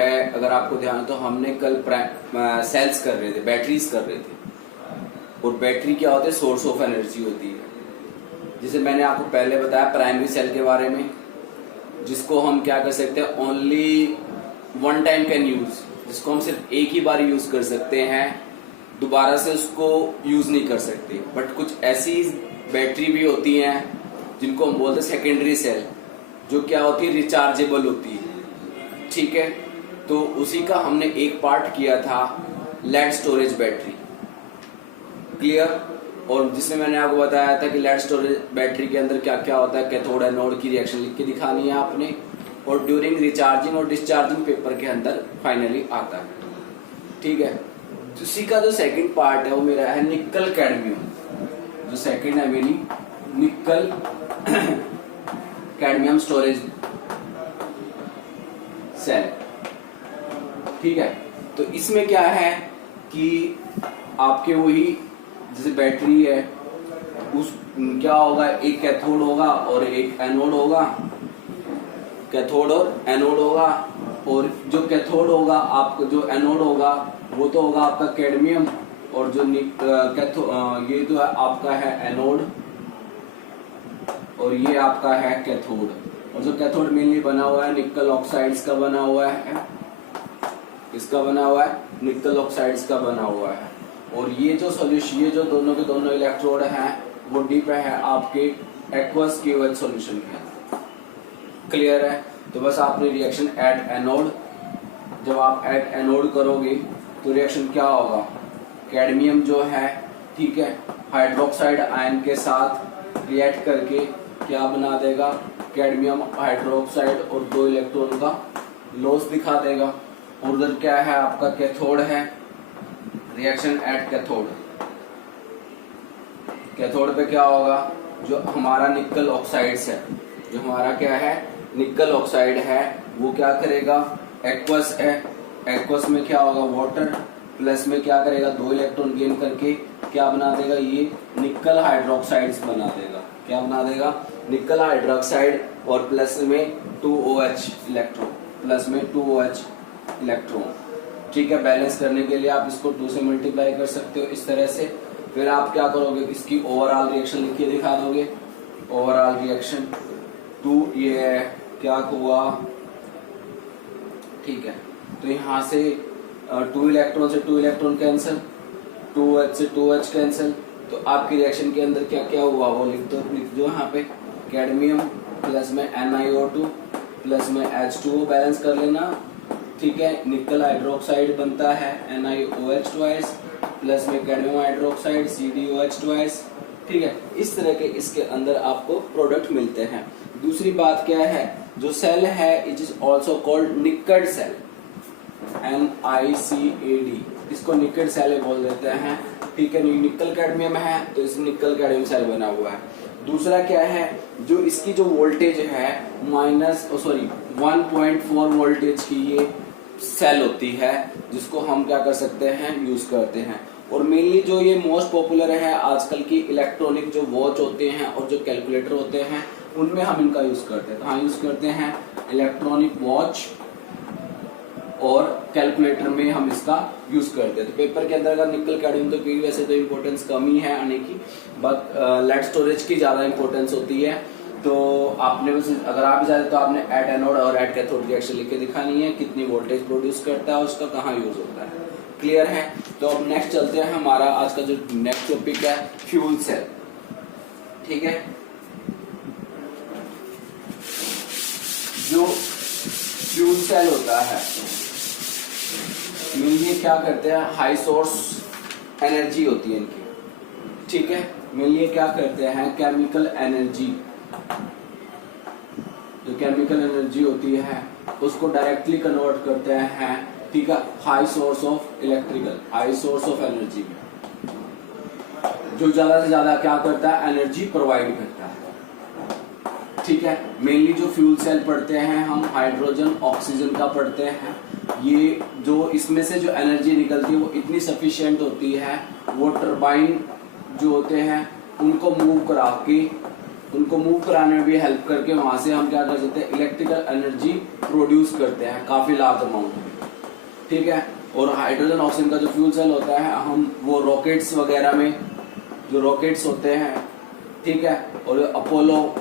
है, अगर आपको ध्यान तो हमने कल सेल्स कर रहे थे, बैटरीज कर रहे थे। और बैटरी क्या होता है, सोर्स ऑफ एनर्जी होती है। जैसे मैंने आपको पहले बताया प्राइमरी सेल के बारे में, जिसको हम क्या कर सकते हैं, only one time can use, जिसको हम सिर्फ एक ही बार यूज कर सकते हैं, दोबारा से उसको यूज नहीं कर सकते। बट कुछ ऐसी बैटरी भी होती हैं जिनको हम बोलते हैं सेकेंडरी सेल, जो क्या होती है, रिचार्जेबल होती है। ठीक है, तो उसी का हमने एक पार्ट किया था, लेड स्टोरेज बैटरी। क्लियर। और जिसमें मैंने आपको बताया था कि लेड स्टोरेज बैटरी के अंदर क्या क्या होता है, कैथोड एनोड की रिएक्शन लिख के दिखानी है आपने, और ड्यूरिंग रिचार्जिंग और डिस्चार्जिंग पेपर के अंदर फाइनली आता है। ठीक है, उसी का जो सेकंड पार्ट है वो मेरा है निकल कैडमियम। जो सेकंड है मेरी निकल कैडमियम स्टोरेज सेल। ठीक है, तो इसमें क्या है कि आपके वही जैसे बैटरी है, उस क्या होगा, एक कैथोड होगा और एक एनोड होगा, कैथोड और एनोड होगा। और जो कैथोड होगा आपको, जो एनोड होगा वो तो होगा आपका कैडमियम, और जो ये तो आपका है एनोड, और ये आपका है कैथोड। और जो कैथोड मेनली बना हुआ है निकल ऑक्साइड्स का बना हुआ है, इसका बना हुआ है निकल ऑक्साइड्स का बना हुआ है। और ये जो सॉल्यूशन, ये जो दोनों के दोनों इलेक्ट्रोड हैं वो डीप है आपके एक्वस KOH सॉल्यूशन के अंदर। क्लियर है। तो बस आपने रिएक्शन एट एनोड, जब आप एट एनोड करोगे तो रिएक्शन क्या होगा, कैडमियम जो है, ठीक है, हाइड्रोक्साइड आयन के साथ रिएक्ट करके क्या बना देगा, कैडमियम हाइड्रोक्साइड, और 2 इलेक्ट्रॉन का लॉस दिखा देगा। और उधर क्या है आपका कैथोड है, रिएक्शन एट कैथोड। कैथोड पे क्या होगा, जो हमारा निकल ऑक्साइड्स है, जो हमारा क्या है निकल ऑक्साइड है, वो क्या करेगा, एक्वस है, एक्वस में क्या होगा वाटर, प्लस में क्या करेगा 2 इलेक्ट्रॉन गेन करके क्या बना देगा, ये निकल हाइड्रोक्साइड्स बना देगा। क्या बना देगा, निकल हाइड्रोक्साइड, और प्लस में 2OH इलेक्ट्रॉन, प्लस में 2OH इलेक्ट्रॉन। ठीक है, बैलेंस करने के लिए आप इसको 2 से मल्टीप्लाई कर सकते हो इस तरह से। फिर आप क्या करोगे, इसकी ओवरऑल रिएक्शन लिख के दिखा दोगे, ओवरऑल रिएक्शन 2, ये क्या हुआ, ठीक है। तो यहाँ से 2 इलेक्ट्रॉन से 2 इलेक्ट्रॉन कैंसिल, 2H से 2H कैंसिल। तो आपकी रिएक्शन के अंदर क्या क्या हुआ वो लिख दो यहाँ पे, कैडमियम प्लस में NiO2 प्लस में H2O बैलेंस कर लेना। ठीक है, निकल हाइड्रोक्साइड बनता है NiOH ट्वाइस, प्लस में कैडमियम हाइड्रोक्साइड CdOH ट्वाइस। ठीक है, इस तरह के इसके अंदर आपको प्रोडक्ट मिलते हैं। दूसरी बात क्या है, जो सेल है it is also called NiCad cell, NiCad, इसको निकड सेल बोल देते हैं। ठीक है, निकल कैडमियम है तो इस निकल कैडमियम सेल बना हुआ है। दूसरा क्या है, जो इसकी जो वोल्टेज है 1.4 वोल्टेज की ये सेल होती है, जिसको हम क्या कर सकते हैं, यूज करते हैं। और मेनली जो ये मोस्ट पॉपुलर है आजकल की इलेक्ट्रॉनिक जो वॉच होते हैं और जो कैलकुलेटर होते हैं, उनमें हम इनका यूज करते हैं। कहाँ यूज करते हैं, इलेक्ट्रॉनिक वॉच और कैलकुलेटर में हम इसका यूज करते हैं। तो पेपर के अंदर अगर निकल कैडमियम, तो फिर वैसे तो इम्पोर्टेंस कम ही है आने की, बट लेड स्टोरेज की ज्यादा इंपॉर्टेंस होती है। तो आपने बस, अगर आप चाहते तो आपने एट एनोड और एट कैथोड रिएक्शन लिख के दिखानी है, कितनी वोल्टेज प्रोड्यूस करता है, उसका कहाँ यूज होता है। क्लियर है। तो अब नेक्स्ट चलते हैं, हमारा आज का जो नेक्स्ट टॉपिक है फ्यूल सेल। ठीक है, जो फ्यूल सेल होता है मेनली क्या करते हैं, हाई सोर्स एनर्जी होती है इनकी। ठीक है, मेनली क्या करते हैं, केमिकल एनर्जी, जो केमिकल एनर्जी होती है उसको डायरेक्टली कन्वर्ट करते हैं। ठीक है, high source of electrical, high source of energy में, जो ज्यादा से ज्यादा क्या करता है, एनर्जी प्रोवाइड करता है। ठीक है, मेनली जो फ्यूल सेल पढ़ते हैं हम, हाइड्रोजन ऑक्सीजन का पढ़ते हैं। ये जो इसमें से जो एनर्जी निकलती है वो इतनी सफिशिएंट होती है, वो टरबाइन जो होते हैं उनको मूव करा के, उनको मूव कराने में भी हेल्प करके वहां से हम क्या कर सकते हैं, इलेक्ट्रिकल एनर्जी प्रोड्यूस करते हैं काफी लार्ज अमाउंट में। ठीक है। और हाइड्रोजन ऑक्सीजन का जो फ्यूल सेल होता है, हम वो रॉकेट्स वगैरह में जो रॉकेट्स होते हैं, ठीक है, और अपोलो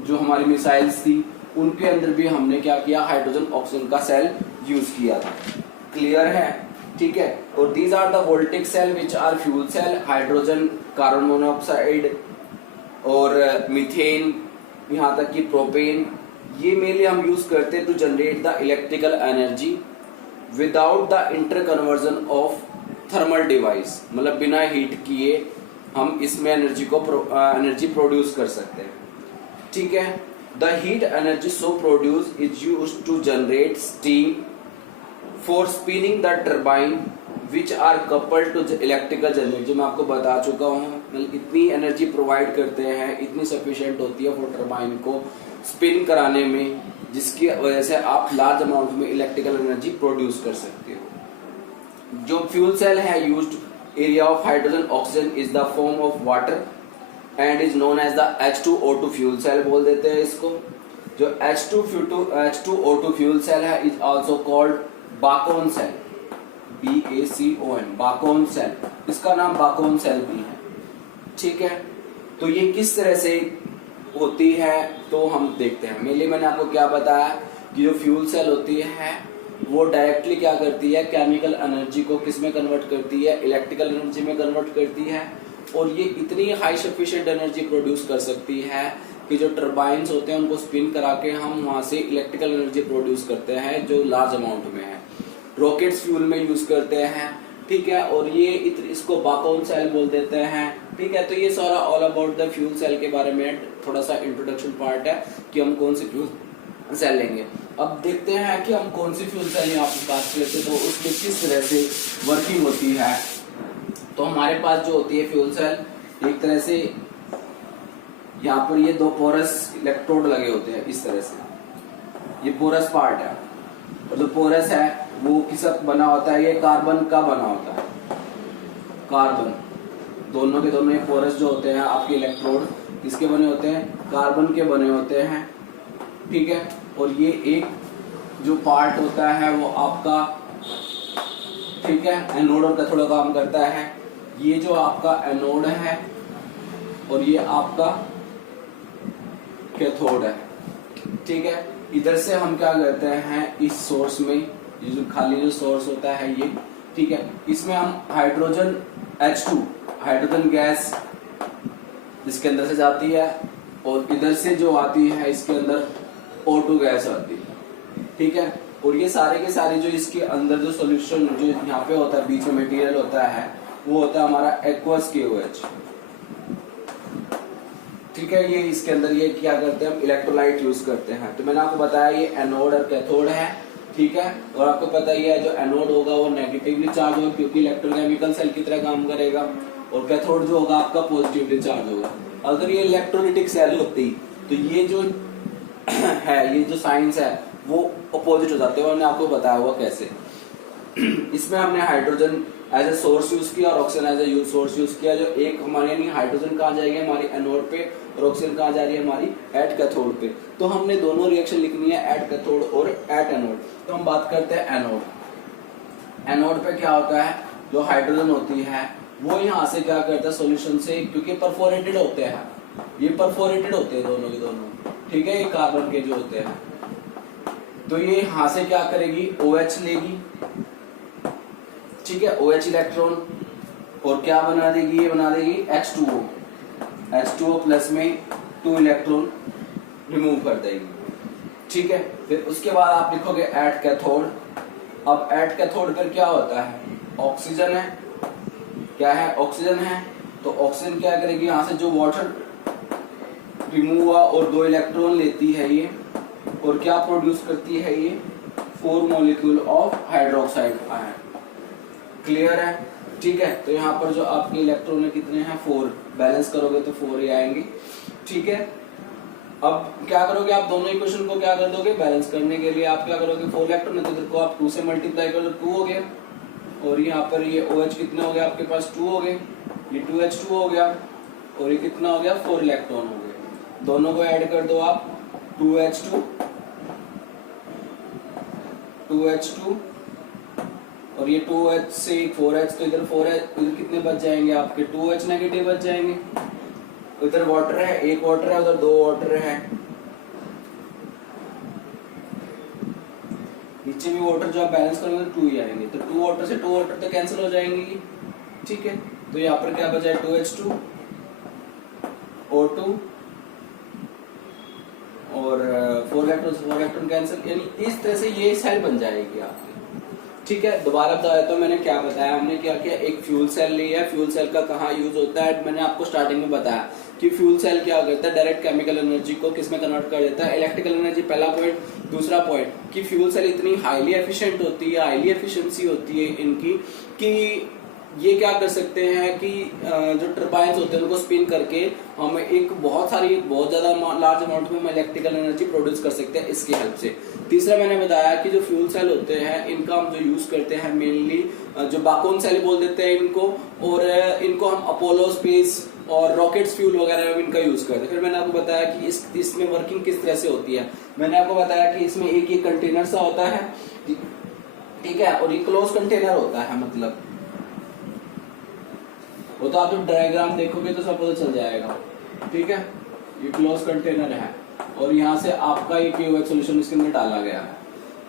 जो हमारी मिसाइल्स थी उनके अंदर भी हमने क्या किया, हाइड्रोजन ऑक्सीजन का सेल यूज किया था। क्लियर है, ठीक है। और these are the voltaic cell which are fuel cell, hydrogen, carbon monoxide और मीथेन, यहाँ तक कि प्रोपेन, ये मेनली हम यूज करते हैं to generate the electrical energy without the inter conversion of thermal device, मतलब बिना हीट किए हम इसमें एनर्जी प्रोड्यूस कर सकते हैं, ठीक है। The heat energy so produce is used to generate steam for spinning the turbine which are coupled to electrical generator, जो मैं आपको बता चुका हूँ, मतलब इतनी एनर्जी प्रोवाइड करते हैं, इतनी सफिशिएंट होती है फॉर टर्बाइन को स्पिन कराने में, जिसकी वजह से आप लार्ज अमाउंट में इलेक्ट्रिकल एनर्जी प्रोड्यूस कर सकते हो। जो फ्यूल सेल है used area of hydrogen oxygen is the form of water and is known as the H2O2 fuel cell बोल देते हैं इसको। जो H2O2 फ्यूल सेल है is also called Bacon cell, BACON, Bacon cell, इसका नाम बाकोन cell भी है, ठीक है। तो ये किस तरह से होती है तो हम देखते हैं। मेनली मैंने आपको क्या बताया कि जो फ्यूल सेल होती है वो डायरेक्टली क्या करती है, केमिकल एनर्जी को किस में कन्वर्ट करती है, इलेक्ट्रिकल एनर्जी में कन्वर्ट करती है, और ये इतनी हाई सफिशिएंट एनर्जी प्रोड्यूस कर सकती है कि जो टर्बाइन्स होते हैं उनको स्पिन करा के हम वहां से इलेक्ट्रिकल एनर्जी प्रोड्यूस करते हैं जो लार्ज अमाउंट में है। रॉकेट्स फ्यूल में यूज करते हैं, ठीक है, और ये इसको बाकोन सेल बोल देते हैं, ठीक है। तो ये सारा all about the fuel cell के बारे में थोड़ा सा इंट्रोडक्शन पार्ट है कि हम कौन सी फ्यूल सेल लेंगे। अब देखते हैं कि हम कौन सी फ्यूल सेल यहाँ पे बात करते हैं तो उसमें किस तरह से वर्किंग होती है। तो हमारे पास जो होती है फ्यूल सेल, एक तरह से यहाँ पर ये दो पोरस इलेक्ट्रोड लगे होते हैं इस तरह से, ये पोरस पार्ट है, और जो पोरस है वो किसका बना होता है, ये कार्बन का बना होता है, कार्बन, दोनों के दोनों ये पोरस जो होते हैं आपके इलेक्ट्रोड किसके बने होते हैं, कार्बन के बने होते हैं, ठीक है। और ये एक जो पार्ट होता है वो आपका, ठीक है, एनोड और कैथोड काम करता है। ये जो आपका एनोड है और ये आपका कैथोड है, ठीक है। इधर से हम क्या करते हैं, इस सोर्स में ये जो खाली जो सोर्स होता है ये, ठीक है, इसमें हम हाइड्रोजन H2 हाइड्रोजन गैस इसके अंदर से जाती है, और इधर से जो आती है इसके अंदर O2 गैस आती है, ठीक है। और ये सारे के सारे जो इसके अंदर जो सॉल्यूशन जो यहाँ पे होता है, बीच में मटेरियल होता है, वो होता है हमारा एक्वस KOH, ठीक है। ये इसके अंदर ये क्या करते हैं, हम इलेक्ट्रोलाइट यूज करते हैं। तो मैंने आपको बताया ये एनोड और कैथोड है, ठीक है। और आपको पता ही है जो एनोड होगा वो नेगेटिवली चार्ज होगा क्योंकि इलेक्ट्रोकेमिकल सेल की तरह काम करेगा, और कैथोड जो होगा आपका पॉजिटिवली चार्ज होगा। अगर ये इलेक्ट्रोलिटिक सेल होती तो ये जो है, ये जो साइंस है वो अपोजिट हो जाते हैं, मैंने आपको बताया हुआ कैसे। इसमें हमने hydrogen as a source use किया और oxygen as a source use किया। जो एक हमारे यानी हाइड्रोजन कहाँ जाएगी हमारी एनोड पे, और ऑक्सीजन कहाँ जा रही है हमारी एट कैथोड पे। तो हमने दोनों रिएक्शन लिखनी है, एट कैथोड और एट एनोड। तो हम बात करते हैं एनोड। एनोड पे क्या होता है, जो हाइड्रोजन होती है वो यहाँ से क्या करता है सोल्यूशन से, क्योंकि परफोरेटेड होते हैं, ये परफोरेटेड होते हैं दोनों के दोनों, ठीक है, ये कार्बन के जो होते हैं। तो ये यहाँ से क्या करेगी, OH लेगी, ठीक है, OH इलेक्ट्रॉन, और क्या बना देगी, ये बना देगी H2O प्लस में 2 इलेक्ट्रॉन रिमूव कर देगी, ठीक है। फिर उसके बाद आप लिखोगे एट कैथोड। अब एट कैथोड पर क्या होता है, ऑक्सीजन है, क्या है, ऑक्सीजन है। तो ऑक्सीजन क्या करेगी, यहाँ से जो वाटर रिमूव हुआ और 2 इलेक्ट्रॉन लेती है ये, और क्या प्रोड्यूस करती है ये, 4 molecule of hydroxide ion. Clear है, ठीक है। तो यहाँ पर जो आपके इलेक्ट्रॉन है कितने हैं, 4, बैलेंस करोगे तो 4 ही आएंगे, ठीक है। अब क्या करोगे आप, दोनों इक्वेशन को क्या कर दोगे, बैलेंस करने के लिए आप क्या करोगे, 4 इलेक्ट्रॉन है तो इधर को आप 2 से मल्टीप्लाई कर दो, 2 हो गया, और यहाँ पर ये OH कितने हो गए आपके पास, 2 हो गए, ये 2H2 हो गया, और ये कितना हो गया, 4 इलेक्ट्रॉन हो गए। दोनों को ऐड कर दो आप, 2H2 2H2 और ये 2H से 4H, तो इधर 4H, इधर कितने बच जाएंगे आपके 2H नेगेटिव बच जाएंगे। इधर वाटर है, एक वाटर है, उधर दो वाटर है, नीचे भी वाटर जो आप बैलेंस करोगे तो 2 ही आएंगे, तो 2 वाटर से 2 वाटर तो कैंसिल हो जाएंगे। ठीक है, तो यहाँ पर क्या बचा है 2H2 O2 और 4 इलेक्ट्रॉन से 4 इलेक्ट्रॉन कैंसिल, यानी इस तरह से ये सेल बन जाएगी आपकी। ठीक है, दोबारा बता देता हूँ मैंने क्या बताया। हमने क्या किया, एक फ्यूल सेल लिया। फ्यूल सेल का कहाँ यूज होता है, मैंने आपको स्टार्टिंग में बताया कि फ्यूल सेल क्या करता है, डायरेक्ट केमिकल एनर्जी को किस में कन्वर्ट कर देता है, इलेक्ट्रिकल एनर्जी। पहला पॉइंट। दूसरा पॉइंट कि फ्यूल सेल इतनी हाईली एफिशिएंट होती है, हाईली एफिशिएंसी होती है इनकी कि ये क्या कर सकते हैं कि जो टर्बाइन्स होते हैं उनको स्पिन करके हम एक बहुत ज्यादा लार्ज अमाउंट में हम इलेक्ट्रिकल एनर्जी प्रोड्यूस कर सकते हैं इसकी हेल्प से। तीसरा मैंने बताया कि जो फ्यूल सेल होते हैं इनका हम जो यूज करते हैं मेनली जो बाकोन सेल बोल देते हैं इनको, और इनको हम अपोलो स्पेस और रॉकेट्स फ्यूल वगैरह में इनका यूज करते हैं। फिर मैंने आपको बताया कि इसमें वर्किंग किस तरह से होती है। मैंने आपको बताया कि इसमें एक ये कंटेनर सा होता है, ठीक है, और ये क्लोज कंटेनर होता है, मतलब वो तो आप जब डायग्राम देखोगे तो सब पता चल जाएगा। ठीक है, ये क्लोज कंटेनर है और यहाँ से आपका ये क्यूएच सॉल्यूशन इसके अंदर डाला गया है।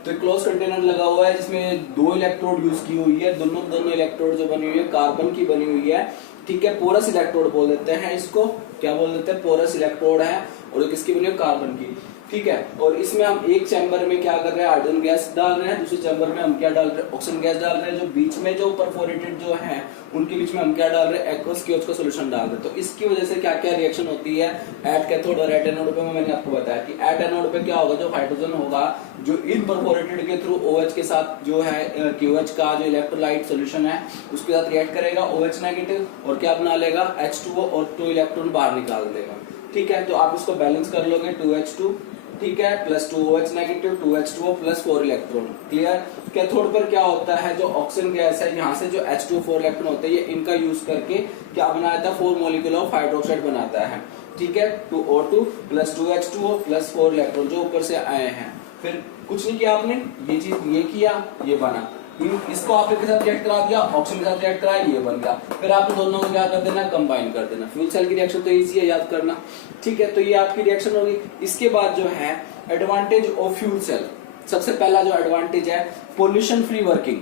तो क्लोज कंटेनर लगा हुआ है जिसमें 2 इलेक्ट्रोड यूज की हुई है। दोनों इलेक्ट्रोड जो बनी हुई है कार्बन की बनी हुई है। ठीक है, पोरस इलेक्ट्रोड बोल देते हैं इसको, क्या बोल देते हैं, पोरस इलेक्ट्रोड है, और किसकी बनी है, कार्बन की। ठीक है, और इसमें हम एक चैम्बर में क्या कर रहे हैं, हाइड्रोजन गैस डाल रहे हैं, दूसरे चैम्बर में हम क्या डाल रहे हैं, ऑक्सीजन गैस डाल रहे हैं। जो बीच में जो परफोरेटेड जो है उनके बीच में हम क्या डाल रहे हैं, एक्वस क्यूएच का सॉल्यूशन डाल रहे हैं। तो इसकी वजह से क्या क्या रिएक्शन होती है एट कैथोड और एट एनोड पे। मैंने आपको बताया कि एट एनोड पे क्या होगा, जो हाइड्रोजन होगा जो इन परफोरेटेड के थ्रू OH के साथ जो है क्यूएच का जो इलेक्ट्रोलाइट सॉल्यूशन है उसके साथ रिएक्ट करेगा, OH नेगेटिव, और क्या बना लेगा, H2O, और 2 इलेक्ट्रॉन बाहर निकाल देगा। ठीक है, तो आप इसको बैलेंस कर लोगे 2H2, ठीक है, plus 2OH negative, 2H2O plus 4 electron. Clear. Cathode पर क्या होता है, जो ऑक्सीजन गैस है यहाँ से जो H2O 4 इलेक्ट्रॉन होते हैं, ये इनका यूज करके क्या बनाता है, 4 मॉलिक्यूल ऑफ हाइड्रोक्साइड बनाता है। ठीक है, 2O2 plus 2H2O plus 4 electron जो ऊपर से आए हैं। फिर कुछ नहीं किया आपने, ये चीज ये किया, ये बना, इसको आपने के साथ रिएक्ट करा दिया, ऑक्सीजन के साथ रिएक्ट कराया, ये बन गया। फिर आप दोनों को क्या कर देना, कंबाइन कर देना। फ्यूल सेल की रिएक्शन तो इजी है याद करना। ठीक है, तो ये आपकी रिएक्शन होगी। इसके बाद जो है एडवांटेज ऑफ फ्यूल सेल, सबसे पहला जो एडवांटेज है, पोल्यूशन फ्री वर्किंग।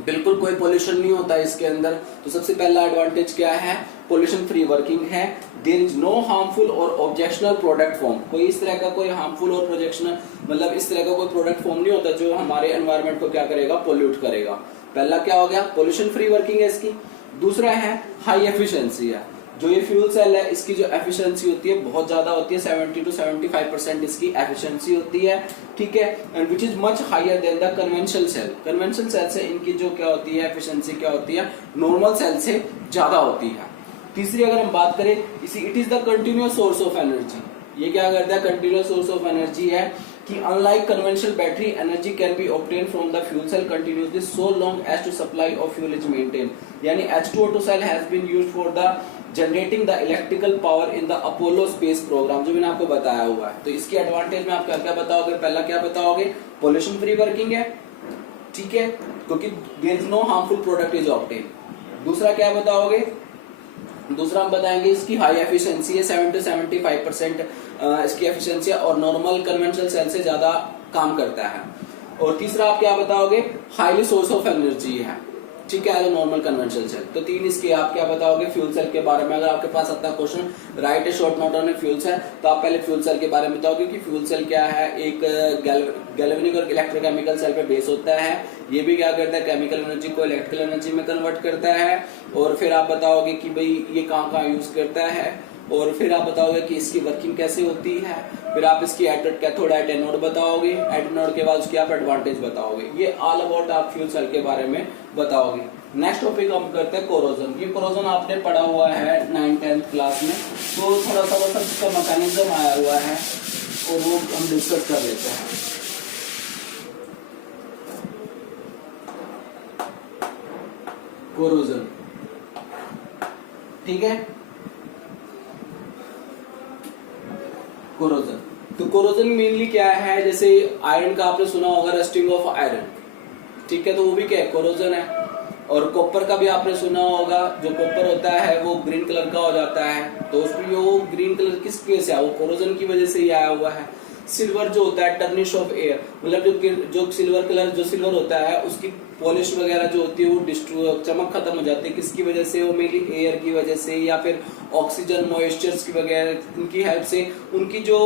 बिल्कुल कोई पोल्यूशन नहीं होता इसके अंदर। तो सबसे पहला एडवांटेज क्या है, पोल्यूशन फ्री वर्किंग है। देयर इज नो हार्मफुल और ऑब्जेक्शनल प्रोडक्ट फॉर्म। कोई इस तरह का कोई हार्मफुल और प्रोजेक्शनल, मतलब इस तरह का कोई प्रोडक्ट फॉर्म नहीं होता जो हमारे एनवायरनमेंट को क्या करेगा, पोल्यूट करेगा। पहला क्या हो गया, पोल्यूशन फ्री वर्किंग है इसकी। दूसरा है हाई एफिशिएंसी है। जो ये फ्यूल सेल है इसकी जो एफिशिएंसी होती है बहुत ज्यादा होती है, 70 to 75% इसकी एफिशिएंसी होती है। ठीक है, and which is much higher than the conventional cell. Conventional cell से इनकी जो क्या होती है, एफिशिएंसी क्या होती है, नॉर्मल सेल से ज्यादा होती है। तीसरी अगर हम बात करें, it is the continuous source of energy. ये क्या करता है, कंटिन्यूअस सोर्स ऑफ एनर्जी है कि unlike conventional battery, energy can be obtain from the fuel cell continuously so long as to supply of fuel is maintain. यानी H2O2 cell has been used for the generating the electrical power in the Apollo space program, जो मैंने आपको बताया हुआ है। तो इसकी advantage में आप क्या क्या बताओगे, पहला क्या बताओगे, पोल्यूशन फ्री वर्किंग है। ठीक है, क्योंकि there is no harmful product is obtain. दूसरा क्या बताओगे, दूसरा हम बताएंगे इसकी हाई एफिशिएंसी है, 70 to 75% इसकी एफिशिएंसी है और नॉर्मल कन्वेंशनल सेल से ज्यादा काम करता है। और तीसरा आप क्या बताओगे, हाईली सोर्स ऑफ एनर्जी है। ठीक है, नॉर्मल कन्वेंशनल सेल। तो 3 इसके आप क्या बताओगे फ्यूल सेल के बारे में। अगर आपके पास आता question write a short note on fuel cell, तो आप पहले फ्यूल सेल के बारे में बताओगे कि फ्यूल सेल क्या है। एक गैल्वेनिक और इलेक्ट्रोकेमिकल सेल पे बेस होता है। ये भी क्या करता है, केमिकल एनर्जी को इलेक्ट्रिकल एनर्जी में कन्वर्ट करता है। और फिर आप बताओगे कि भाई ये कहाँ यूज करता है, और फिर आप बताओगे कि इसकी वर्किंग कैसे होती है। फिर आप इसकी एटोड, कैथोड, एनोड बताओगे। एनोड के बाद उसकी आप एडवांटेज बताओगे। ये ऑल अबाउट आप फ्यूल सेल के बारे में बताओगे। नेक्स्ट टॉपिक हम करते हैं कोरोजन। ये कोरोजन आपने पढ़ा हुआ है 9th-10th क्लास में, तो थोड़ा सा वो इसका मैकेनिज्म आया हुआ है और वो हम डिस्कस कर लेते हैं। कोरोजन, ठीक है, कोरोजन। तो कोरोजन मेनली क्या है, जैसे आयरन का आपने सुना होगा रस्टिंग ऑफ आयरन, ठीक है, तो वो भी क्या है, कोरोजन है। और कॉपर का भी आपने सुना होगा, जो कॉपर होता है वो ग्रीन कलर का हो जाता है, तो उसमें वो ग्रीन कलर किस वजह से आया, वो कोरोजन की वजह से ही आया हुआ है। सिल्वर जो होता है टर्निश ऑफ एयर, मतलब जो सिल्वर कलर जो सिल्वर होता है उसकी पॉलिश वगैरह जो होती है वो चमक खत्म हो जाती है, किसकी वजह से, वो मेनली एयर की वजह से या फिर ऑक्सीजन मॉइस्चर्स की वगैरह उनकी हेल्प से उनकी जो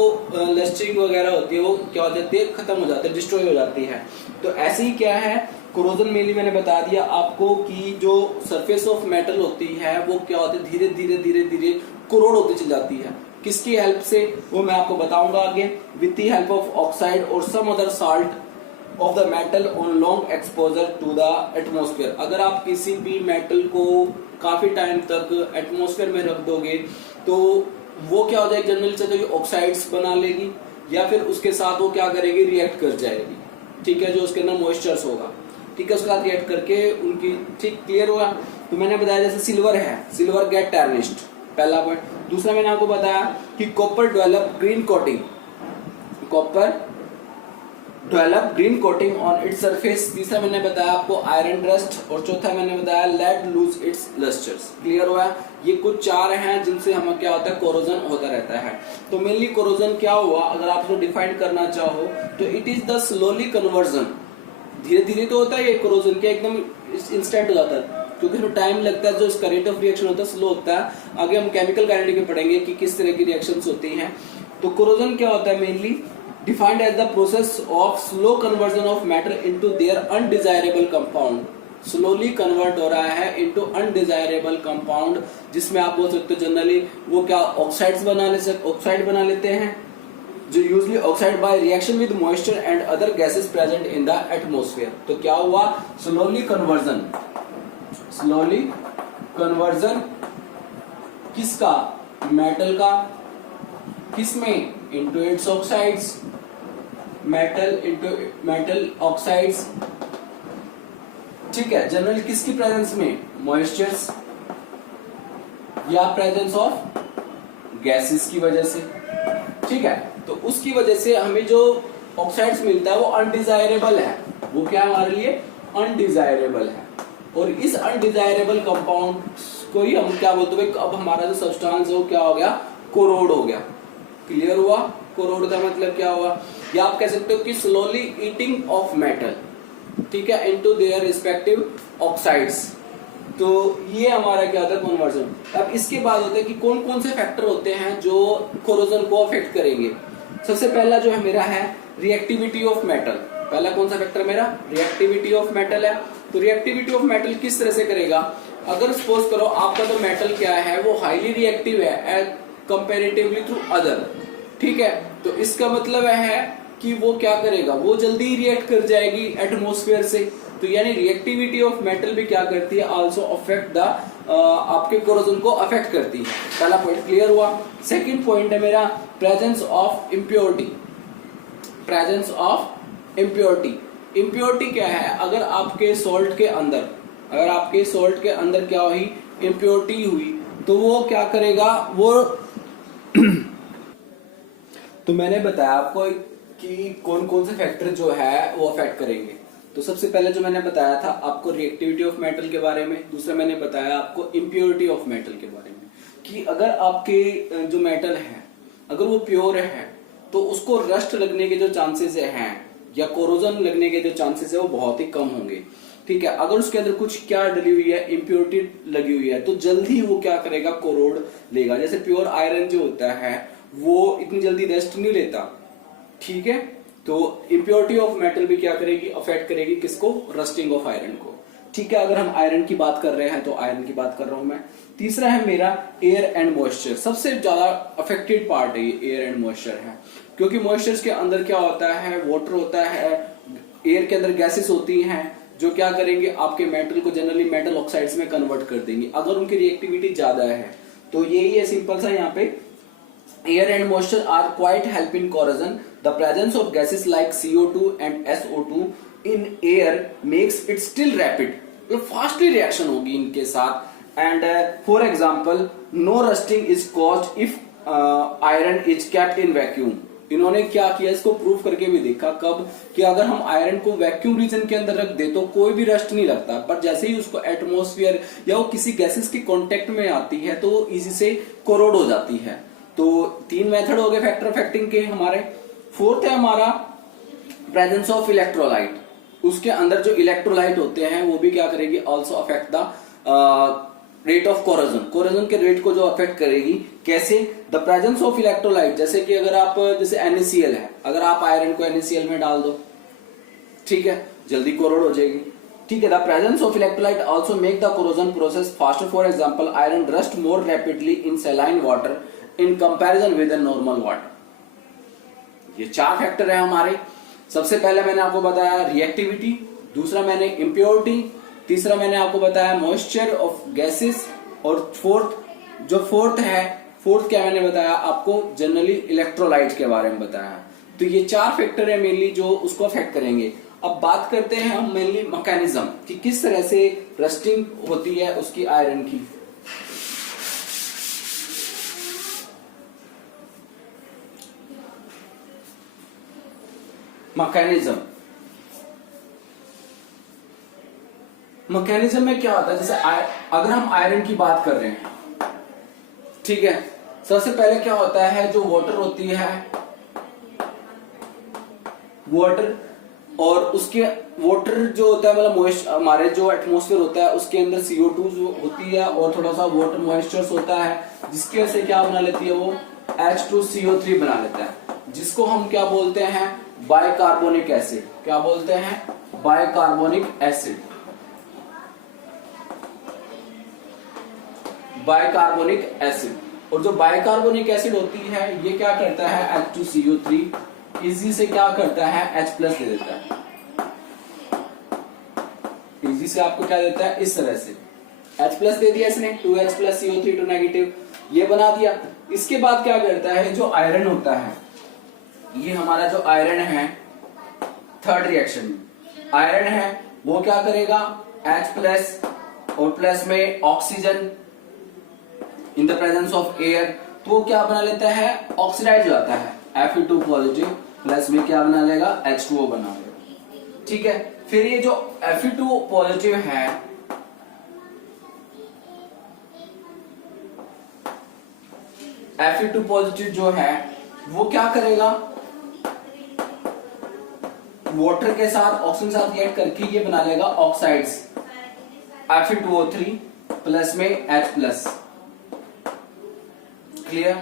लस्टिंग वगैरह होती है वो क्या हो जाती है, खत्म हो जाती है, डिस्ट्रॉय हो जाती है। तो ऐसे ही क्या है कोरोजन मेनली, मैंने बता दिया आपको कि जो सरफेस ऑफ मेटल होती है वो क्या होती है, धीरे धीरे धीरे धीरे कोरोड होती चली जाती है। किसकी हेल्प से, वो मैं आपको बताऊंगा आगे। With the help of oxide और some other salt of the metal on long exposure to the atmosphere. अगर आप किसी भी मेटल को काफी टाइम तक एटमॉस्फेयर में रख दोगे तो वो क्या हो जाएगी, जनरली से तो ऑक्साइड्स बना लेगी या फिर उसके साथ वो क्या करेगी, रिएक्ट कर जाएगी, ठीक है, जो उसके अंदर मॉइस्चर्स होगा, ठीक है, उसके साथ रिएक्ट करके उनकी, ठीक, क्लियर हुआ। तो मैंने बताया जैसे सिल्वर है, सिल्वर गेट टार्निश्ड, पहला पॉइंट। दूसरा मैंने आपको बताया कि copper develop green coating, copper develop green coating on its surface. तीसरा मैंने बताया आपको आयरन रस्ट, और चौथा मैंने बताया लेड लूज इट्स लस्टर्स। क्लियर हुआ। ये कुछ चार हैं जिनसे हमें क्या होता है, कोरोजन होता रहता है। तो मेनली कोरोजन क्या हुआ, अगर आप इसको डिफाइन करना चाहो तो it is the slowly conversion, धीरे धीरे तो होता है ये कोरोजन, क्या एकदम इंस्टेंट हो जाता है, क्योंकि इसमें टाइम लगता है, जो इसका रेट ऑफ रिएक्शन होता है स्लो होता है। आगे हम केमिकल काइनेटिक्स में पढ़ेंगे कि किस तरह की रिएक्शंस होती हैं। तो कोरोजन क्या होता है, mainly defined as the process of slow conversion of matter into their undesirable compound. Slowly convert हो रहा है इनटू अनडिजायरेबल कंपाउंड, जिसमें आप बोल सकते हो जनरली वो क्या ऑक्साइड बना लेते हैं, जो usually oxide by reaction with moisture and other gases present in the atmosphere. तो क्या हुआ, स्लोली कन्वर्जन किसका, मेटल का, किसमें, into its oxides, metal into metal oxides, ठीक है, जनरली किसकी प्रेजेंस में, मॉइस्चर्स या प्रेजेंस ऑफ गैसेस की वजह से, ठीक है। तो उसकी वजह से हमें जो ऑक्साइड्स मिलता है वो अनडिजायरेबल है, वो क्या हमारे लिए अनडिजायरेबल है। और इस अनडिजायरेबल कंपाउंड को ही हम क्या बोलते हैं, अब हमारा जो सब्सटेंस है वो क्या हो गया, कोरोड हो गया। क्लियर हुआ। कोरोड का मतलब क्या हुआ, या आप कह सकते हो कि स्लोली ईटिंग ऑफ मेटल, ठीक है, इनटू देयर रिस्पेक्टिव ऑक्साइड्स। तो ये हमारा क्या होता है, कन्वर्जन। अब इसके बाद होता है कि कौन कौन से फैक्टर होते हैं जो कोरोजन को अफेक्ट करेंगे। सबसे पहला जो है मेरा है रिएक्टिविटी ऑफ मेटल। पहला कौन सा फैक्टर मेरा, रिएक्टिविटी ऑफ मेटल है। तो रिएक्टिविटी ऑफ मेटल किस तरह से करेगा, अगर सपोज करो आपका तो मेटल क्या है, वो हाईली रिएक्टिव है कंपेरेटिवली टू अदर, ठीक है, तो इसका मतलब है कि वो क्या करेगा, वो जल्दी रिएक्ट कर जाएगी एटमॉस्फेयर से। तो यानी रिएक्टिविटी ऑफ मेटल भी क्या करती है, आल्सो अफेक्ट द आपके कोरोजन को अफेक्ट करती है। पहला पॉइंट क्लियर हुआ। सेकंड पॉइंट है मेरा presence of impurity. Presence of impurity, impurity क्या है, अगर आपके सॉल्ट के अंदर क्या हुई, इम्प्योरिटी हुई, तो वो क्या करेगा, वो तो मैंने बताया आपको कि कौन कौन से फैक्टर जो है वो अफेक्ट करेंगे। तो सबसे पहले जो मैंने बताया था आपको रिएक्टिविटी ऑफ मेटल के बारे में, दूसरा मैंने बताया आपको इम्प्योरिटी ऑफ मेटल के बारे में, कि अगर आपके जो मेटल है अगर वो प्योर है तो उसको रस्ट लगने के जो चांसेस हैं या कोरोजन लगने के जो चांसेस है वो बहुत ही कम होंगे, ठीक है। अगर उसके अंदर कुछ क्या डली हुई है, इम्प्योरिटी लगी हुई है, तो जल्दी वो क्या करेगा, कोरोड लेगा। जैसे प्योर आयरन जो होता है वो इतनी जल्दी रेस्ट नहीं लेता, ठीक है। तो इम्प्योरिटी ऑफ मेटल भी क्या करेगी, अफेक्ट करेगी किसको, रस्टिंग ऑफ आयरन को, ठीक है। अगर हम आयरन की बात कर रहे हैं तो आयरन की बात कर रहा हूं मैं। तीसरा है मेरा एयर एंड मॉइस्चर। सबसे ज्यादा अफेक्टेड पार्ट है ये एयर एंड मॉइस्चर है, क्योंकि मॉइस्चर के अंदर क्या होता है, वाटर होता है, एयर के अंदर गैसेस होती हैं जो क्या करेंगे, आपके मेटल को जनरली मेटल ऑक्साइड्स में कन्वर्ट कर देंगी अगर उनकी रिएक्टिविटी ज्यादा है। तो यही है सिंपल सा यहाँ पे, air and moisture are quite help in corrosion. The presence of gases like CO2 and SO2 in air makes it still rapid. तो fastly reaction होगी इनके साथ. And for example, no rusting is caused if iron is kept in vacuum. इन्होंने क्या किया, इसको prove करके भी देखा। कब? कि अगर हम आयरन को वैक्यूम रीजन के अंदर रख दे तो कोई भी रस्ट नहीं लगता, पर जैसे ही उसको एटमॉस्फेयर या वो किसी गैसेस के कांटेक्ट में आती है तो वो इजी से कोरोड हो जाती है। तो 3 मेथड हो गए फैक्टर ऑफ एक्टिंग के हमारे। फोर्थ है हमारा प्रेजेंस ऑफ इलेक्ट्रोलाइट। उसके अंदर जो इलेक्ट्रोलाइट होते हैं वो भी क्या करेगी, also affect the rate of corrosion, corrosion के रेट को जो अफेक्ट करेगी। कैसे? द प्रेजेंस ऑफ इलेक्ट्रोलाइट, जैसे कि अगर आप जैसे NaCl है, अगर आप आयरन को NaCl में डाल दो, ठीक है, जल्दी कोरोड हो जाएगी। ठीक है, the presence of electrolyte also make the corrosion process faster. For example iron rust more rapidly in saline water in comparison with normal water. ये 4 फैक्टर है हमारे। सबसे पहले मैंने आपको बताया रिएक्टिविटी, दूसरा मैंने इम्प्योरिटी, तीसरा मैंने आपको बताया मॉइस्चर ऑफ गैसेस, और फोर्थ क्या मैंने बताया आपको, जनरली इलेक्ट्रोलाइट के बारे में बताया। तो ये 4 फैक्टर है मेनली जो उसको अफेक्ट करेंगे। अब बात करते हैं हम मेनली मैकेनिज्म कि किस तरह से रस्टिंग होती है उसकी आयरन की। मैकेनिज्म में क्या होता है, जैसे अगर हम आयरन की बात कर रहे हैं, ठीक है, सबसे पहले क्या होता है, जो वाटर होती है, वाटर और उसके वाटर जो होता है मतलब मॉइस्चर, हमारे जो एटमॉस्फेयर होता है उसके अंदर CO2 जो होती है और थोड़ा सा वाटर मॉइस्चर होता है, जिसकी वजह से क्या बना लेती है वो H2CO3 बना लेता है, जिसको हम क्या बोलते हैं, बाइकार्बोनिक एसिड। क्या बोलते हैं? बाइकार्बोनिक एसिड। बाइकार्बोनिक एसिड। और जो बाइकार्बोनिक एसिड होती है ये क्या करता है, H2CO3 इजी से क्या करता है, H+ दे देता है। इजी से आपको क्या देता है, इस तरह से H+ दे दिया इसने, 2H+ CO3 2 नेगेटिव, ये बना दिया। इसके बाद क्या करता है, जो आयरन होता है, ये हमारा जो आयरन है, थर्ड रिएक्शन आयरन है वो क्या करेगा, H+ और प्लस में oxygen in the presence of air, तो वो क्या बना लेता है, ऑक्सीडाइज हो जाता है, Fe2 पॉजिटिव प्लस में क्या बना लेगा, H2O बना लेगा। ठीक है, फिर ये जो Fe2 पॉजिटिव है, Fe2 पॉजिटिव जो है वो क्या करेगा, वाटर के साथ ऑक्सीजन साथ रिएक्ट करके ये बना लेगा ऑक्साइड्स, Fe2O3 प्लस में H+। क्लियर?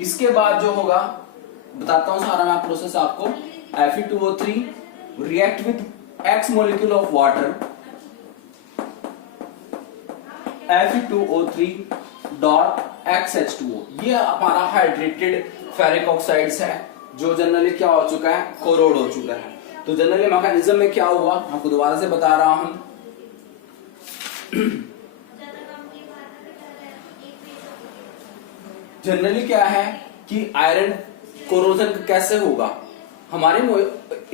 इसके बाद जो होगा बताता हूं सारा मैं प्रोसेस आपको। Fe2O3 react with X molecule of water, Fe2O3 dot XH2O, ये हमारा हाइड्रेटेड फेरिक ऑक्साइड्स है जो जनरली क्या हो चुका है, कोरोड हो चुका है। तो जनरली मैकेनिज्म में क्या हुआ, आपको दोबारा से बता रहा हूं। जनरली क्या है कि आयरन कोरोजन कैसे होगा, हमारे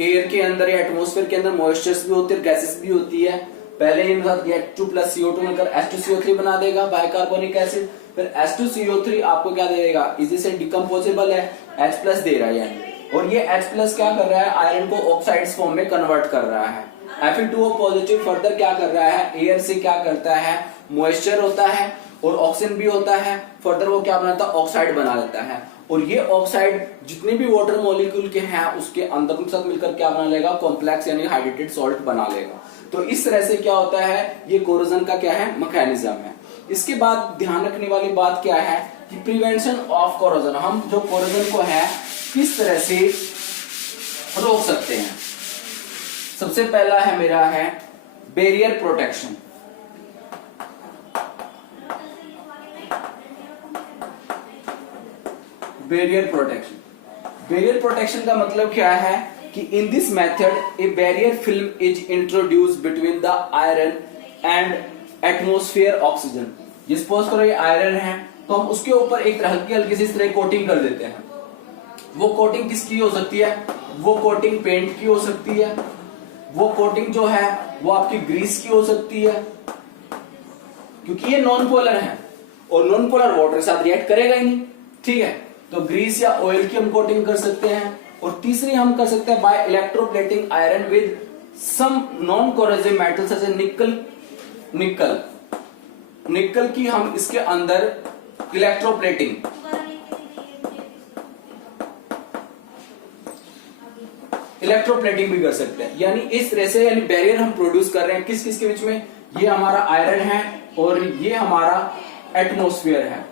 एयर के अंदर या एटमॉस्फेयर के अंदर मॉइस्चर्स भी होते हैं, गैसेस भी होती है। पहले इनके साथ H2+ CO2 मिलकर H2CO3 बना देगा बाइकार्बोनिक एसिड, फिर H2CO3 आपको क्या देगा, इजी से डिकम्पोजेबल है, H+ दे रहा है, और ये H+ क्या कर रहा है, आयरन को ऑक्साइड्स फॉर्म में कन्वर्ट कर रहा है। Fe2O पॉजिटिव फर्दर क्या कर रहा है, एयर से क्या करता है, मॉइस्चर होता है और ऑक्सीजन भी होता है, फर्दर वो क्या बनाता है, ऑक्साइड बना लेता है, और ये ऑक्साइड जितने भी वाटर मॉलिक्यूल के हैं उसके अंदर उनके साथ मिलकर क्या बना लेगा, कॉम्प्लेक्स यानी हाइड्रेटेड सॉल्ट बना लेगा। तो इस तरह से क्या होता है, ये कोरोजन का क्या है, मैकेनिज्म है। इसके बाद ध्यान रखने वाली बात क्या है कि प्रिवेंशन ऑफ कोरोजन, हम जो कोरोजन को है किस तरह से रोक सकते हैं। सबसे पहला है मेरा है barrier protection. Barrier protection, barrier protection का मतलब क्या है कि इन this method A barrier film is introduce between the iron and atmosphere oxygen. ये सपोज करो ये आयरन है तो हम उसके ऊपर एक हल्की हल्की सी इस तरह कोटिंग कर देते हैं। वो कोटिंग किसकी हो सकती है, वो कोटिंग पेंट की हो सकती है, वो कोटिंग जो है वो आपकी ग्रीस की हो सकती है, क्योंकि ये नॉन पोलर है और नॉन पोलर वाटर के साथ रिएक्ट करेगा ही नहीं। ठीक है, तो ग्रीस या ऑयल की हम कोटिंग कर सकते हैं। और तीसरी हम कर सकते हैं by electroplating iron with some non corrosive metal such as nickel की हम इसके अंदर इलेक्ट्रोप्लेटिंग भी कर सकते हैं। यानी इस तरह से यानी बैरियर हम प्रोड्यूस कर रहे हैं किस किस के बीच में, ये हमारा आयरन है और ये हमारा एटमॉस्फेयर है।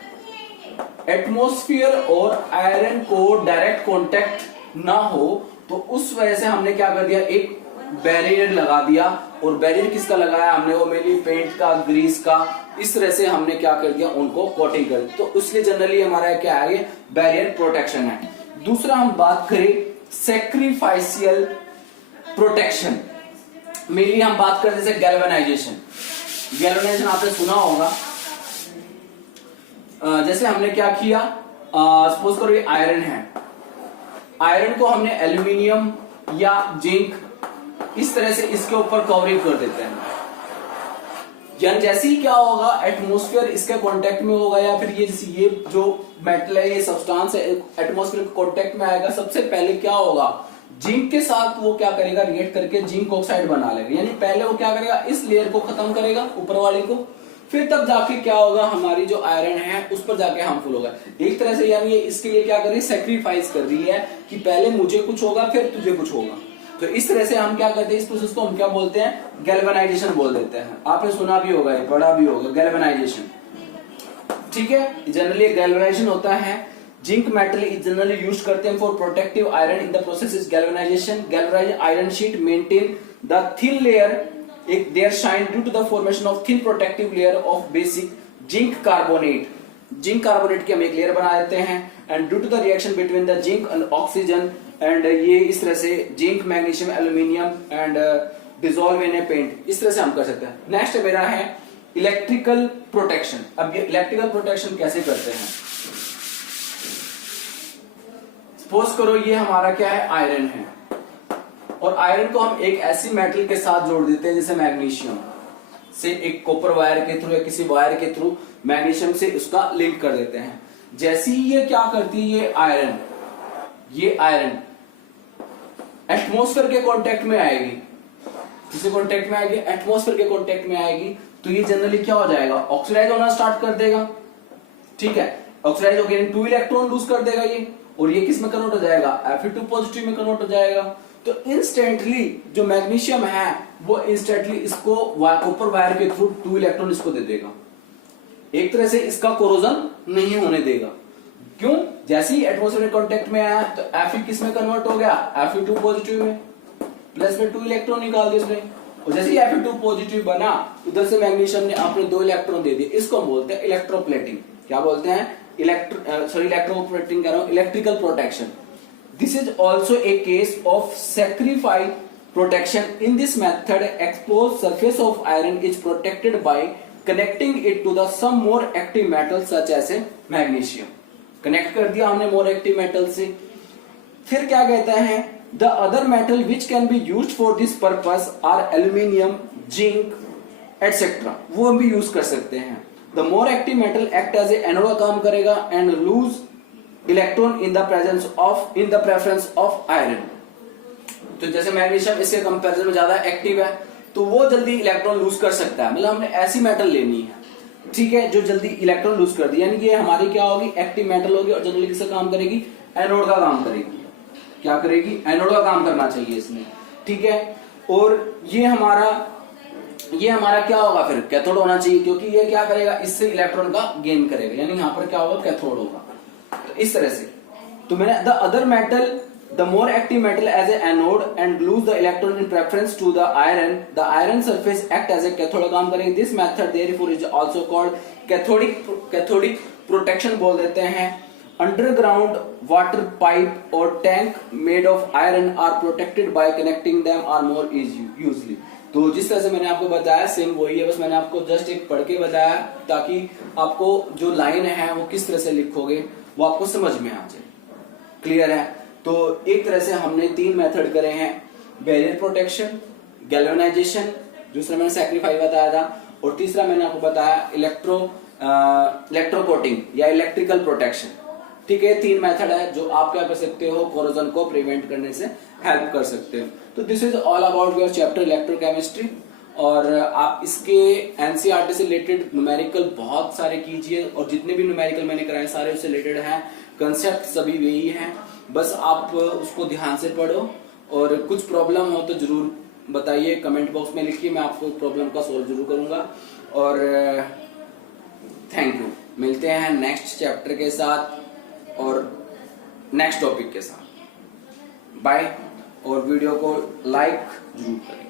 एटमॉस्फेयर और आयरन को डायरेक्ट कांटेक्ट ना हो तो उस वजह से हमने क्या कर दिया, एक बैरियर लगा दिया। और बैरियर किसका लगाया हमने, वो मेनली पेंट का, ग्रीस का, इस तरह से हमने क्या कर दिया, उनको कोटिंग कर दी। तो इसलिए जनरली हमारा क्या है, ये बैरियर प्रोटेक्शन है। दूसरा हम बात करें सैक्रिफाइशियल प्रोटेक्शन, मेनली हम बात करते जैसे गैल्वेनाइजेशन। गैल्वेनाइजेशन आपने सुना होगा। जैसे हमने क्या किया, सपोज करो ये आयरन है, आयरन को हमने एल्यूमिनियम या जिंक इस तरह से इसके ऊपर कवरिंग कर देते हैं। यानी जैसे ही क्या होगा, एटमॉस्फेयर इसके कांटेक्ट में होगा या फिर ये जैसे ये जो मेटल है, ये सब्सटेंस है, एटमॉस्फेयर के कांटेक्ट में आएगा, सबसे पहले क्या होगा, जिंक के साथ वो क्या करेगा, रिएक्ट करके जिंक ऑक्साइड बना लेगा। यानी पहले वो क्या करेगा, इस लेयर को खत्म करेगा ऊपर वाली को, फिर तब जाके क्या होगा, हमारी जो आयरन है उस पर जाके हार्मफुल होगा। एक तरह से यानी ये इसके लिए क्या कर रही है, सेक्रीफाइस कर रही है कि पहले मुझे कुछ होगा फिर तुझे कुछ होगा। तो इस तरह से हम क्या करते हैं, इस प्रोसेस को हम क्या बोलते हैं, गैल्वेनाइजेशन बोल देते हैं। आपने सुना भी होगा, ये पढ़ा भी होगा, गैल्वेनाइजेशन। ठीक है, जनरली गैल्वेनाइजेशन होता है। Zinc metal is generally use करते हैं for protective iron in the process is galvanization. Galvanized iron sheet maintain the thin layer एक their shine due to the formation of thin protective layer of basic zinc carbonate. Zinc carbonate की हम एक layer बना देते हैं and due to the reaction between the zinc and oxygen and ये इस तरह से zinc, magnesium, aluminium and dissolve in A paint, इस तरह से हम कर सकते हैं। नेक्स्ट मेरा है इलेक्ट्रिकल प्रोटेक्शन। अब ये इलेक्ट्रिकल प्रोटेक्शन कैसे करते हैं, सपोज करो ये हमारा क्या है, आयरन है, और आयरन को हम एक ऐसी मेटल के साथ जोड़ देते हैं जैसे मैग्नीशियम से, एक कॉपर वायर के थ्रू या किसी वायर के थ्रू मैग्नीशियम से उसका लिंक कर देते हैं। जैसे ही ये क्या करती है, ये आयरन एटमॉस्फेयर के कांटेक्ट में आएगी, किसी कांटेक्ट में आएगी, एटमॉस्फेयर के कांटेक्ट में आएगी, तो ये जनरली क्या हो जाएगा, ऑक्सीडाइज होना स्टार्ट कर देगा। ठीक है, ऑक्सीडाइज होकर 2 इलेक्ट्रॉन लूज कर देगा ये, और ये किस में कन्वर्ट हो जाएगा, Fe2 पॉजिटिव में कन्वर्ट हो जाएगा। तो इंस्टेंटली जो मैग्नीशियम है वो इंस्टेंटली इसको कॉपर वायर के थ्रू 2 इलेक्ट्रॉन इसको दे देगा। एक तरह से इसका कोरोजन नहीं होने देगा। क्यों, जैसे ही एटमॉस्फेयर कांटेक्ट में आया तो Fe किस में कन्वर्ट हो गया, Fe2 पॉजिटिव में, प्लस में 2 इलेक्ट्रॉन निकाल दिए इसने, और जैसे ही Fe2 पॉजिटिव बना, उधर से मैग्नीशियम ने अपने 2 इलेक्ट्रॉन दे दिए। इसको हम बोलते हैं इलेक्ट्रोप्लेटिंग। क्या बोलते हैं, इलेक्ट्रोप्लेटिंग कह रहा हूं, electrical protection. This is also a case of sacrificed protection. In this method expose surface of iron is protected by connecting it to the some more active metal such as a magnesium. Connect कर दिया हमने मोर active metal से। फिर क्या कहता है, the other metal which can be used for this purpose are aluminium, zinc etcetera, वो हम भी यूज कर सकते हैं। The more active metal act as a anode का काम करेगा and lose electron in the preference of iron. तो जैसे मैग्नीशियम इसके कंपैरिजन में ज्यादा एक्टिव है तो वो जल्दी इलेक्ट्रॉन लूज कर सकता है। मतलब हमने ऐसी मेटल लेनी है, ठीक है, जो जल्दी इलेक्ट्रॉन लूज कर दी, यानी ये हमारी क्या होगी, एक्टिव मेटल होगी और जनरली किसका काम करेगी, एनोड का काम करेगी। क्या करेगी, एनोड का काम करना चाहिए इसमें। ठीक है, और ये हमारा क्या होगा, फिर कैथोड होना चाहिए, क्योंकि ये क्या करेगा, इससे इलेक्ट्रॉन का गेन करेगा, यानी यहाँ पर क्या होगा, कैथोड होगा। तो इस तरह से तो मैंने the other metal, the more active metal as a anode and lose the electron in preference to the iron surface act as a cathode काम करेंगे। this method therefore is also called cathodic protection बोल देते हैं। underground water pipe or tank made of iron are protected by connecting them are more usually। तो जिस तरह से मैंने आपको बताया सेम वही है, बस मैंने आपको जस्ट एक पढ़ के बताया ताकि आपको जो लाइन है वो किस तरह से लिखोगे वो आपको समझ में आ जाए। क्लियर है, तो एक तरह से हमने 3 मेथड करे हैं, बैरियर प्रोटेक्शन, गैल्वेनाइजेशन, दूसरा मैंने सैक्रिफाई बताया था, और तीसरा मैंने आपको बताया इलेक्ट्रो कोटिंग या इलेक्ट्रिकल प्रोटेक्शन। ठीक है, 3 मेथड है जो आप क्या कर सकते हो, कोरोजन को प्रिवेंट करने से हेल्प कर सकते हो। तो this is all about your chapter electrochemistry. और आप इसके एनसीईआरटी से रिलेटेड न्यूमेरिकल बहुत सारे कीजिए, और जितने भी न्यूमेरिकल मैंने कराए सारे उससे रिलेटेड हैं, कंसेप्ट सभी वही हैं, बस आप उसको ध्यान से पढ़ो। और कुछ प्रॉब्लम हो तो जरूर बताइए, कमेंट बॉक्स में लिखिए, मैं आपको प्रॉब्लम का सॉल्व जरूर करूंगा। और थैंक यू, मिलते हैं नेक्स्ट चैप्टर के साथ और नेक्स्ट टॉपिक के साथ। बाय, और वीडियो को लाइक जरूर करें।